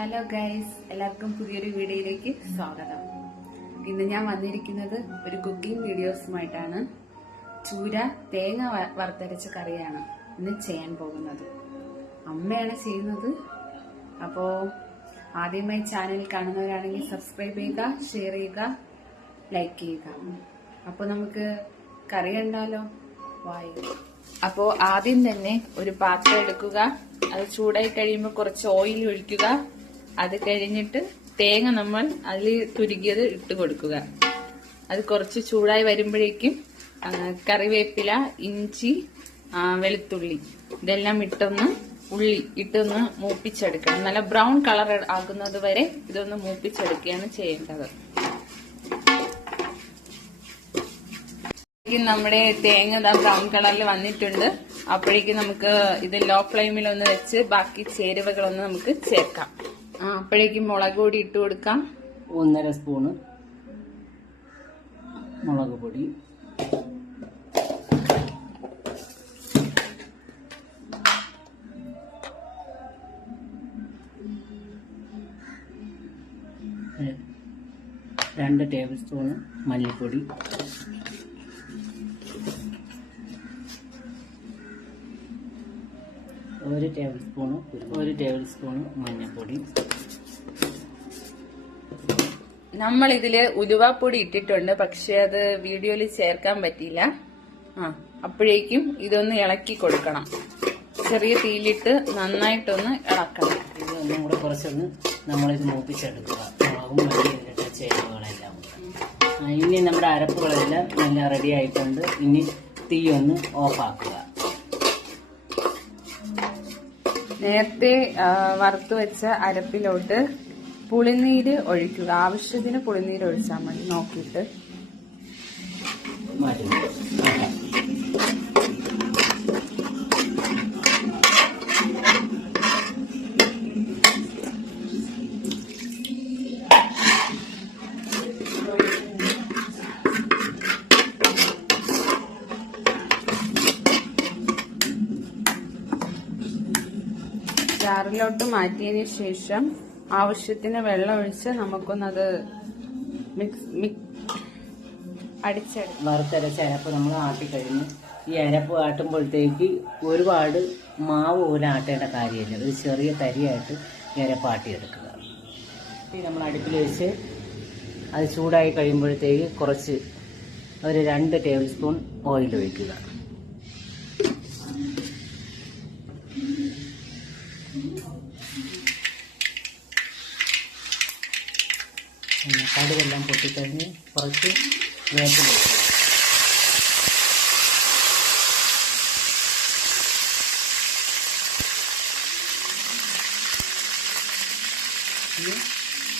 Hello guys, എല്ലാവർക്കും പുതിയൊരു വീഡിയോയിലേക്ക് സ്വാഗതം. ഇന്ന് ഞാൻ വന്നിരിക്കുന്നത് ഒരു കുക്കിംഗ് വീഡിയോസുമായിട്ടാണ്. ചൂര തേങ്ങ വറുത്തരച്ച കറിയാണ് ഇന്ന് ചെയ്യാൻ പോകുന്നത്. അമ്മയാണ് ചെയ്യുന്നത്. അപ്പോൾ ആദ്യമായി ചാനൽ കാണുന്നവരാണെങ്കിൽ സബ്സ്ക്രൈബ് ചെയ്യുക, ഷെയർ ചെയ്യുക, ലൈക്ക് ചെയ്യുക. അപ്പോൾ നമുക്ക് കറി കണ്ടാലോ? വായു. അപ്പോൾ ആദ്യം തന്നെ ഒരു പാത്രം എടുക്കുക. അത് ചൂടായി കഴിയുമ്പോൾ കുറച്ച് ഓയിൽ ഒഴിക്കുക. അത് കഴിഞ്ഞിട്ട് തേങ്ങ നമ്മൾ അതിൽ തുരുകിയത് ഇട്ട് കൊടുക്കുക. അത് കുറച്ച് ചൂടായി വരുമ്പോഴേക്കും കറിവേപ്പില, ഇഞ്ചി, വെളുത്തുള്ളി ഇതെല്ലാം ഉള്ളി ഇട്ടൊന്ന് മൂപ്പിച്ചെടുക്കണം. നല്ല ബ്രൗൺ കളർ ആകുന്നത് വരെ ഇതൊന്ന് മൂപ്പിച്ചെടുക്കുകയാണ് ചെയ്യേണ്ടത്. നമ്മുടെ തേങ്ങ ബ്രൗൺ കളറിൽ വന്നിട്ടുണ്ട്. അപ്പോഴേക്കും നമുക്ക് ഇത് ലോ ഫ്ലെയിമിൽ ഒന്ന് വെച്ച് ബാക്കി ചേരുവകളൊന്ന് നമുക്ക് ചേർക്കാം. അപ്പോഴേക്കും മുളക് പൊടി ഇട്ട് കൊടുക്കാം. 1.5 സ്പൂണ് മുളക് പൊടി, രണ്ട് ടേബിൾ സ്പൂണ് മല്ലിപ്പൊടി, 1 ടേബിൾ സ്പൂണ് മഞ്ഞൾപ്പൊടി. നമ്മൾ ഇതില് ഉലുവാപ്പൊടി ഇട്ടിട്ടുണ്ട്, പക്ഷെ അത് വീഡിയോയിൽ ചേർക്കാൻ പറ്റിയില്ല. അപ്പോഴേക്കും ഇതൊന്ന് ഇളക്കി കൊടുക്കണം. ചെറിയ തീയിലിട്ട് നന്നായിട്ടൊന്ന് ഇളക്കണം. ഇതൊന്നും കൂടെ കുറച്ചൊന്ന് നമ്മളിത് മൂപ്പിച്ചെടുക്കുക. മുളകും മല്ലിയിലിട്ട ചേരുവകളെല്ലാം. ഇനി നമ്മുടെ അരപ്പുകളെല്ലാം നല്ല റെഡി ആയിട്ടുണ്ട്. ഇനി തീ ഒന്ന് ഓഫാക്കുക. നേരത്തെ വറുത്തു വെച്ച അരപ്പിലോട്ട് പുളിനീര് ഒഴിക്കുക. ആവശ്യത്തിന് പുളിനീര് ഒഴിച്ചാൽ മതി, നോക്കിയിട്ട്. ജാറിലോട്ട് മാറ്റിയതിന് ശേഷം ആവശ്യത്തിന് വെള്ളം ഒഴിച്ച് നമുക്കൊന്നത് അടിച്ചെടുക്കാം. വറുത്തരച്ച അരപ്പ് നമ്മൾ ആട്ടിക്കഴിഞ്ഞ് ഈ അരപ്പ് ആട്ടുമ്പോഴത്തേക്ക് ഒരുപാട് മാവ് പോലെ ആട്ടേണ്ട കാര്യമില്ല. ഒരു ചെറിയ തരിയായിട്ട് ഈ അരപ്പ് ആട്ടിയെടുക്കുക. നമ്മൾ അടുപ്പിൽ വെച്ച് അത് ചൂടായി കഴിയുമ്പോഴത്തേക്ക് കുറച്ച് ഒരു 2 ടേബിൾ സ്പൂൺ ഓയിൽ ഒഴിക്കുക. കടുകെല്ലാം പൊട്ടിക്കഴിഞ്ഞ് കുറച്ച് വേപ്പില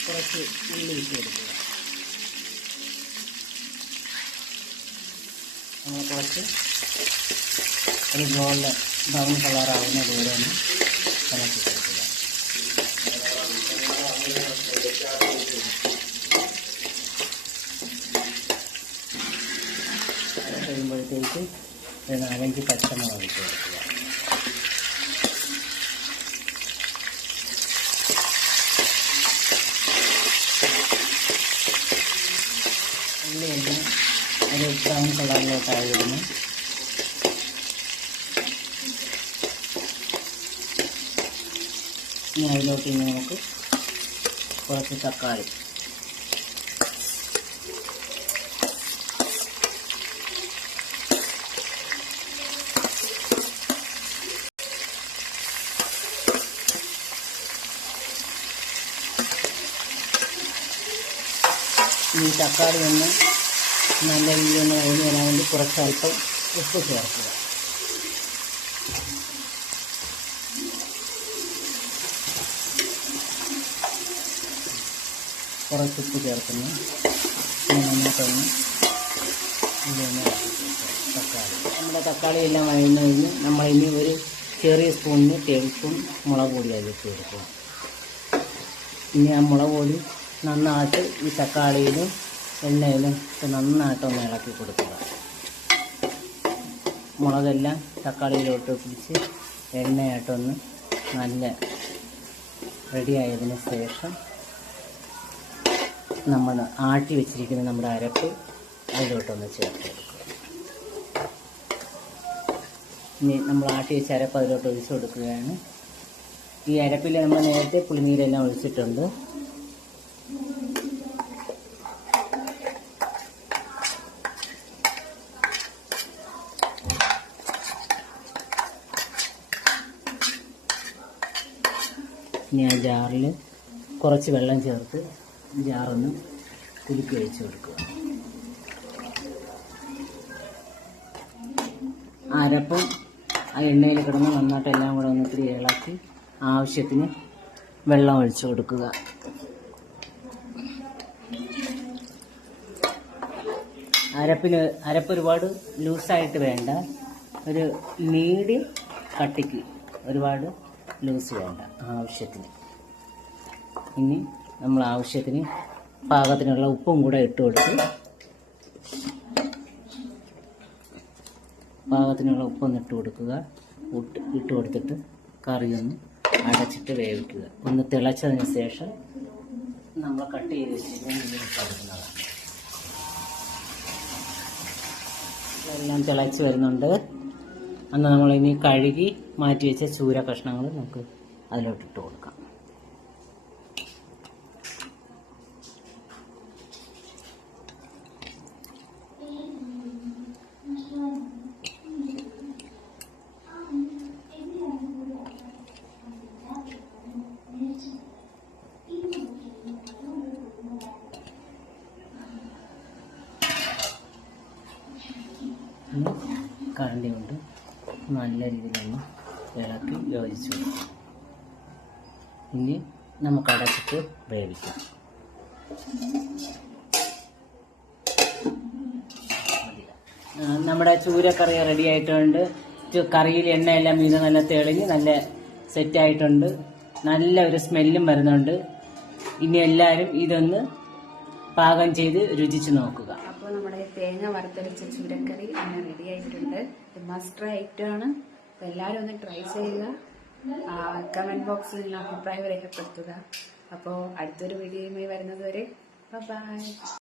കുറച്ച് ഉള്ളി ഇട്ട് കൊടുക്കുക. നമ്മൾ കുറച്ച് ഒരു ബ്രൗൺ കളറാവുന്ന ദൂരെ ഒന്ന് ഇളക്കി കൊടുക്കുക. കഴിയുമ്പോഴത്തേക്ക് 4-5 പച്ചമുളക് ഇട്ട് കൊടുക്കുക. ഉള്ളിയെല്ലാം ഒരു ബ്രൗൺ കളറിലോട്ടായി വരുന്നു. ഇനി അതിലോട്ട് നമുക്ക് കുറച്ച് തക്കാളി, ഈ തക്കാളി ഒന്ന് നല്ല രീതിയിൽ ഒന്ന് ഒഴിഞ്ഞ് വരാൻ വേണ്ടി കുറച്ച് അല്പം ഉപ്പ് ചേർക്കുക. കുറച്ച് ഉപ്പ് ചേർക്കുന്നു. നന്നായിട്ടൊന്ന് തക്കാളി നമ്മുടെ തക്കാളി എല്ലാം വഴന്നു കഴിഞ്ഞ് നമ്മളിനി ഒരു ചെറിയ സ്പൂണിന് ടേബിൾ സ്പൂൺ മുളക് പൊടി അതിലേക്ക് ചേർക്കുക. ഇനി ആ മുളക് പൊടി നന്നായിട്ട് ഈ തക്കാളിയിലും എണ്ണയിലും നന്നായിട്ടൊന്ന് ഇളക്കി കൊടുക്കുക. മുളകെല്ലാം തക്കാളിയിലോട്ട് പിടിച്ച് എണ്ണയായിട്ടൊന്ന് നല്ല റെഡിയായതിന് ശേഷം നമ്മൾ ആട്ടി വെച്ചിരിക്കുന്ന നമ്മുടെ അരപ്പ് അതിലോട്ടൊന്ന് ചേർത്ത് കൊടുക്കുക. ഇനി നമ്മൾ ആട്ടി വെച്ച അരപ്പ് അതിലോട്ട് ഒഴിച്ചു കൊടുക്കുകയാണ്. ഈ അരപ്പിൽ നമ്മൾ നേരത്തെ പുളിനീരെല്ലാം ഒഴിച്ചിട്ടുണ്ട്. ഇനി ആ ജാറിൽ കുറച്ച് വെള്ളം ചേർത്ത് ജാറൊന്ന് കുലുക്കി ഒഴിച്ച് കൊടുക്കുക. അരപ്പും ആ എണ്ണയിൽ കിടന്ന് നന്നായിട്ട് എല്ലാം കൂടെ ഒന്ന് ഇത്തിരി ഇളക്കി ആവശ്യത്തിന് വെള്ളം ഒഴിച്ചു കൊടുക്കുക. അരപ്പ് ഒരുപാട് ലൂസായിട്ട് വേണ്ട, ഒരു മീഡിയം കട്ടിക്ക്, ഒരുപാട് ലൂസ് വേണ്ട, ആവശ്യത്തിന്. ഇനി നമ്മൾ ആവശ്യത്തിന് പാകത്തിനുള്ള ഉപ്പും കൂടെ ഇട്ട് കൊടുത്ത് പാകത്തിനുള്ള ഉപ്പൊന്ന് ഇട്ട് കൊടുക്കുക. ഇട്ട് കൊടുത്തിട്ട് കറിയൊന്ന് അടച്ചിട്ട് വേവിക്കുക. ഒന്ന് തിളച്ചതിന് ശേഷം നമ്മൾ കട്ട് ചെയ്ത് വെച്ചിരിക്കുന്ന മീൻ കൊടുക്കുന്നതാണ്. എല്ലാം തിളച്ച് വരുന്നുണ്ട്. അന്ന് നമ്മളിനി കഴുകി മാറ്റി വെച്ച ചൂര കഷ്ണങ്ങൾ നമുക്ക് അതിലോട്ടിട്ട് കൊടുക്കാം. കറണ്ടി കൊണ്ട് നല്ല രീതിയിലൊന്ന് ഇളക്കി യോജിച്ചു കൊടുക്കും. ഇനി നമുക്ക് അടച്ചിട്ട് വേവിക്കാം. നമ്മുടെ ചൂരക്കറി റെഡി ആയിട്ടുണ്ട്. കറിയിൽ എണ്ണയെല്ലാം മീൻ നല്ല തെളിഞ്ഞ് നല്ല സെറ്റായിട്ടുണ്ട്. നല്ല ഒരു സ്മെല്ലും വരുന്നുണ്ട്. ഇനി എല്ലാവരും ഇതൊന്ന് പാകം ചെയ്ത് രുചിച്ച് നോക്കുക. അപ്പോൾ നമ്മുടെ തേങ്ങ വറുത്തരച്ച ചൂരക്കറി അങ്ങനെ റെഡി ആയിട്ടുണ്ട്. മസ്റ്റ് ഐറ്റം ആണ്. അപ്പോൾ എല്ലാവരും ഒന്ന് ട്രൈ ചെയ്യുക. കമന്റ് ബോക്സിൽ നിങ്ങൾ അഭിപ്രായം രേഖപ്പെടുത്തുക. അപ്പോൾ അടുത്തൊരു വീഡിയോയുമായി വരുന്നത് വരെ ബൈ.